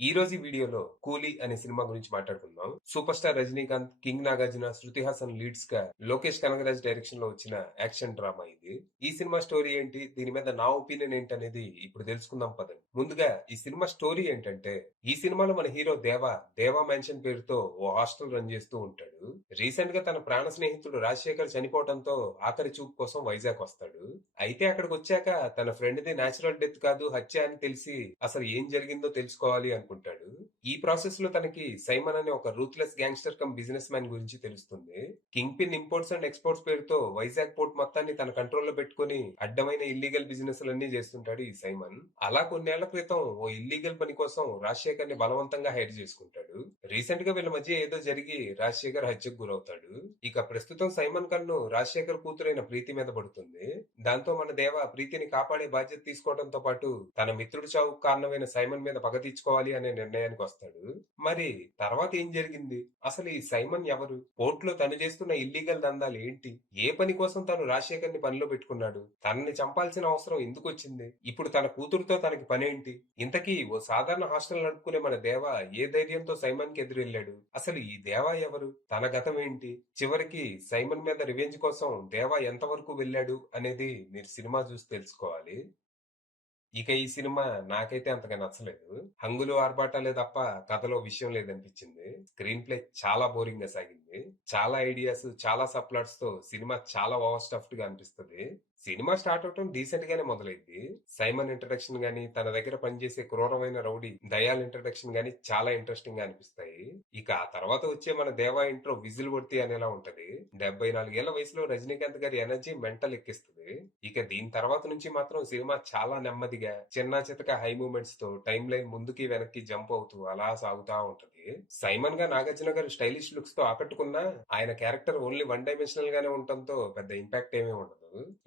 ఈ రోజు ఈ వీడియోలో 'కూలీ' అనే సినిమా గురించి మాట్లాడుకుందాం. Super star Rajinikanth, king Nagarjuna, Shruti Haasan leads గా లోకేష్ కనగరాజ్ డైరెక్షన్ లో వచ్చిన యాక్షన్ డ్రామా ఇది. ఈ సినిమా స్టోరీ ఏంటి, దీని మీద నా ఒపీనియన్ ఏంటనేది ఇప్పుడు తెలుసుకుందాం పదండి. ముందుగా ఈ సినిమా స్టోరీ ఏంటంటే, ఈ సినిమాలో మన హీరో దేవా మెన్షన్ పేరుతో ఓ హాస్టల్ రన్ చేస్తూ ఉంటాడు. రీసెంట్ గా తన ప్రాణ స్నేహితుడు రాజశేఖర్ చనిపోవడంతో ఆఖరి చూపు కోసం వైజాగ్ వస్తాడు. అయితే అక్కడికి వచ్చాక తన ఫ్రెండ్ ది నేచురల్ డెత్ కాదు, హత్య అని తెలిసి అసలు ఏం జరిగిందో తెలుసుకోవాలి అనుకుంటాడు. ఈ ప్రాసెస్ లో తనకి సైమన్ అనే ఒక ruthless gangster come business man గురించి తెలుస్తుంది. King pin imports and exports పేరుతో వైజాగ్ పోర్ట్ మొత్తాన్ని తన కంట్రోల్లో పెట్టుకుని అడ్డమైన ఇల్లీగల్ బిజినెస్ లన్నీ చేస్తుంటాడు ఈ సైమన్. అలా కొన్నేళ్ల క్రితం ఓ ఇల్లీగల్ పని కోసం రాజశేఖర్ ని బలవంతంగా హైర్ చేసుకుంటాడు. రీసెంట్ గా వీళ్ళ మధ్య ఏదో జరిగి రాజశేఖర్ హత్యకు గురవుతాడు. ఇక ప్రస్తుతం సైమన్ కన్ను రాజశేఖర్ కూతురైన ప్రీతి మీద పడుతుంది. దాంతో మన దేవ ప్రీతిని కాపాడే బాధ్యత తీసుకోవడంతో పాటు తన మిత్రుడి చావుకు కారణమైన సైమన్ మీద పగ తీర్చుకోవాలి అనే నిర్ణయానికి వస్తాడు. మరి తర్వాత ఏం జరిగింది, అసలు ఈ సైమన్ ఎవరు, పోర్ట్లో తను చేస్తున్న ఇల్లీగల్ దందాలు ఏంటి, ఏ పని కోసం తను రాజశేఖర్ ని పనిలో పెట్టుకున్నాడు, తనని చంపాల్సిన అవసరం ఎందుకు వచ్చింది, ఇప్పుడు తన కూతురుతో తనకి పనేంటి, ఇంతకీ ఓ సాధారణ హాస్టల్ నడుపుకునే మన దేవ ఏ ధైర్యంతో సైమన్ కి ఎదురెళ్ళాడు, అసలు ఈ దేవా ఎవరు, తన గతం ఏంటి, చివరికి సైమన్ మీద రివెంజ్ కోసం దేవా ఎంతవరకు వెళ్ళాడు అనేది మీరు సినిమా చూసి తెలుసుకోవాలి. ఇక ఈ సినిమా నాకైతే అంతగా నచ్చలేదు. హంగులు ఆర్భాటాలే తప్ప కథలో విషయం లేదనిపించింది. స్క్రీన్ ప్లే చాలా బోరింగ్ గా సాగింది. చాలా ఐడియాస్, చాలా సప్లాట్స్ తో సినిమా చాలా ఓవర్ స్టఫ్డ్ గా అనిపిస్తుంది. సినిమా స్టార్ట్ అవటం డీసెంట్ గానే మొదలైంది. సైమన్ ఇంట్రడక్షన్ గానీ, తన దగ్గర పనిచేసే క్రూరమైన రౌడీ దయాల్ ఇంట్రడక్షన్ గానీ చాలా ఇంట్రెస్టింగ్ గా అనిపిస్తాయి. ఇక ఆ తర్వాత వచ్చే మన దేవా ఇంట్రో విజిల్ కొడితే అనేలా ఉంటది. 74 ఏళ్ల వయసులో రజనీకాంత్ గారి ఎనర్జీ మెంటల్ ఎక్కిస్తుంది. ఇక దీని తర్వాత నుంచి మాత్రం సినిమా చాలా నెమ్మదిగా చిన్న చితక హై మూమెంట్స్ తో టైం లైన్ ముందుకి వెనక్కి జంప్ అవుతూ అలా సాగుతా ఉంటది. సైమన్ గా నాగార్జున గారు స్టైలిష్ లుక్స్ తో ఆకట్టుకున్నా ఆయన క్యారెక్టర్ ఓన్లీ వన్ డైమెన్షనల్ గానే ఉండటంతో పెద్ద ఇంపాక్ట్ ఏమీ ఉండదు.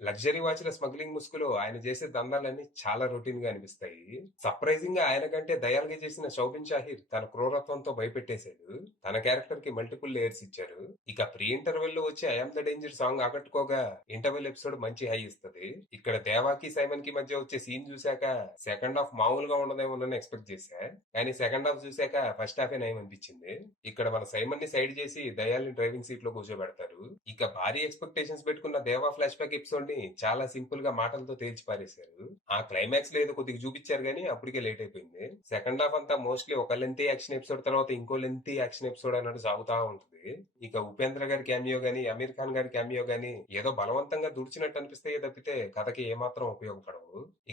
లగ్జరీ వాచ్ల స్మగ్లింగ్ ముసుగులో ఆయన చేసే దందాలన్నీ చాలా రొటీన్ గా అనిపిస్తాయి. సర్ప్రైజింగ్ గా ఆయన కంటే దయాల్గా చేసిన షౌబిన్ షాహిర్ తన క్రూరత్వంతో భయపెట్టేశాడు. తన క్యారెక్టర్ కి మల్టిపుల్ లేయర్స్ ఇచ్చారు. ఇక ప్రీ ఇంటర్వెల్ లో వచ్చే ఐఎమ్ ద డేంజర్ సాంగ్ ఆకట్టుకోగా ఇంటర్వెల్ ఎపిసోడ్ మంచి హై ఇస్తుంది. ఇక్కడ దేవాకి సైమన్ కి మధ్య వచ్చే సీన్ చూశాక సెకండ్ హాఫ్ మామూలుగా ఉండదేమోనని ఎక్స్పెక్ట్ చేశా. కానీ సెకండ్ హాఫ్ చూశాక ఫస్ట్ హాఫే నయం అనిపించింది. ఇక్కడ మన సైమన్ ని సైడ్ చేసి దయాల్ని డ్రైవింగ్ సీట్ లో కూర్చోబెడతారు. ఇక భారీ ఎక్స్పెక్టేషన్స్ పెట్టుకున్న దేవా ఫ్లాష్ బ్యాక్ ఎపిసోడ్ ని చాలా సింపుల్ గా మాటలతో తేల్చి పారేశారు. ఆ క్లైమాక్స్ లో ఏదో కొద్దిగా చూపించారు గానీ అప్పటికే లేట్ అయిపోయింది. సెకండ్ హాఫ్ అంతా మోస్ట్లీ ఒక లెంతీ యాక్షన్ ఎపిసోడ్ తర్వాత ఇంకో లెంతీ యాక్షన్ ఎపిసోడ్ అన్నట్టు సాగుతా ఉంటుంది. ఇక ఉపేంద్ర గారి క్యామియో గానీ, అమీర్ ఖాన్ గారి క్యామియో గానీ ఏదో బలవంతంగా దుడిచినట్టు అనిపిస్తాయే తప్పితే కథకి ఏమాత్రం ఉపయోగపడవు.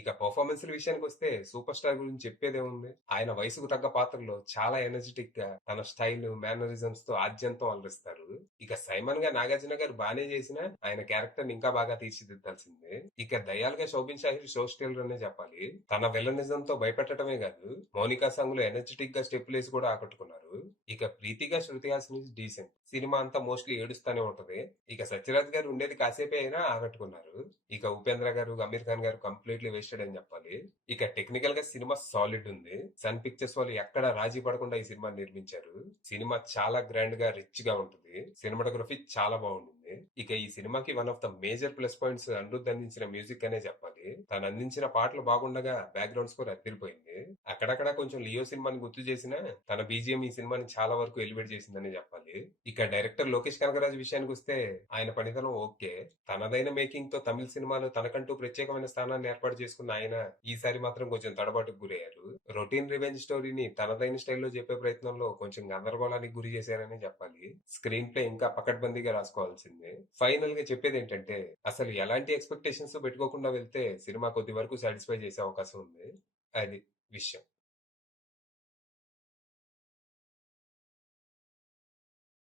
ఇక పర్ఫార్మెన్స్ విషయానికి వస్తే సూపర్ స్టార్ గురించి చెప్పేదేముంది, ఆయన వయసుకు తగ్గ పాత్రలో చాలా ఎనర్జెటిక్ గా తన స్టైల్ మేనరిజమ్స్ తో ఆద్యంతం అలరిస్తారు. ఇక సైమన్ గా నాగార్జున గారు బానే చేసినా ఆయన క్యారెక్టర్ ఇంకా బాగా తీర్చిదిద్దాల్సిందే. ఇక దయాల్గా శోభిన్ షాహిర్ షో స్టైలర్ అనే చెప్పాలి. తన విలనిజం తో భయపెట్టడమే కాదు, మౌనికా సాంగ్ లో ఎనర్జెటిక్ గా స్టెప్ లేసి కూడా ఆకట్టుకున్నారు. ఇక ప్రీతిగా Shruti Haasan is decent. Cinema అంతా మోస్ట్లీ ఏడుస్తానే ఉంటది. ఇక సత్యరాజ్ గారు ఉండేది కాసేపే అయినా ఆకట్టుకున్నారు. ఇక ఉపేంద్ర గారు, అమీర్ ఖాన్ గారు కంప్లీట్లీ వేస్టెడ్ అని చెప్పాలి. ఇక టెక్నికల్ గా సినిమా సాలిడ్ ఉంది. సన్ పిక్చర్స్ వాళ్ళు ఎక్కడ రాజీ పడకుండా ఈ సినిమా నిర్మించారు. సినిమా చాలా గ్రాండ్ గా రిచ్ గా ఉంటుంది. సినిమాటోగ్రఫీ చాలా బాగుంటుంది. ఇక ఈ సినిమాకి one of the major plus points Anirudh అందించిన మ్యూజిక్ అనే చెప్పాలి. తను అందించిన పాటలు బాగుండగా బ్యాక్గ్రౌండ్ స్కోర్ అదిరిపోయింది. అక్కడక్కడ కొంచెం లియో సినిమాని గుర్తు చేసిన తన బీజిఎం ఈ సినిమాని చాలా వరకు ఎలివేట్ చేసిందని చెప్పాలి. ఇక డైరెక్టర్ లోకేష్ కనగరాజ్ విషయానికి వస్తే ఆయన పనితనం ఓకే. తనదైన మేకింగ్ తో తమిళ సినిమాలో తనకంటూ ప్రత్యేకమైన స్థానాన్ని ఏర్పాటు చేసుకున్న ఆయన ఈసారి మాత్రం కొంచెం తడబాటుకు గురయ్యారు. రొటీన్ రివెంజ్ స్టోరీని తనదైన స్టైల్లో చెప్పే ప్రయత్నంలో కొంచెం గందరగోళానికి గురి చేశారని చెప్పాలి. స్క్రీన్ ప్లే ఇంకా పకడ్బందీగా రాసుకోవాల్సిందే. ఫైనల్ గా చెప్పేది ఏంటంటే, అసలు ఎలాంటి ఎక్స్పెక్టేషన్స్ పెట్టుకోకుండా వెళ్తే సినిమా కొద్ది వరకు సాటిస్ఫై చేసే అవకాశం ఉంది. అది విషయం.